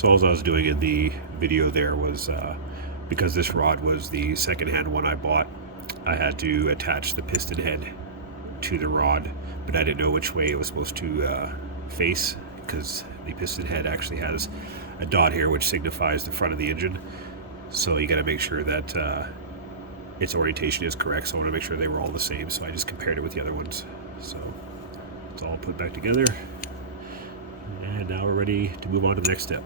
So all I was doing in the video there was, because this rod was the second-hand one I bought, I had to attach the piston head to the rod, but I didn't know which way it was supposed to face, because the piston head actually has a dot here which signifies the front of the engine. So you got to make sure that its orientation is correct. So I want to make sure they were all the same. So I just compared it with the other ones. So it's all put back together. And now we're ready to move on to the next step.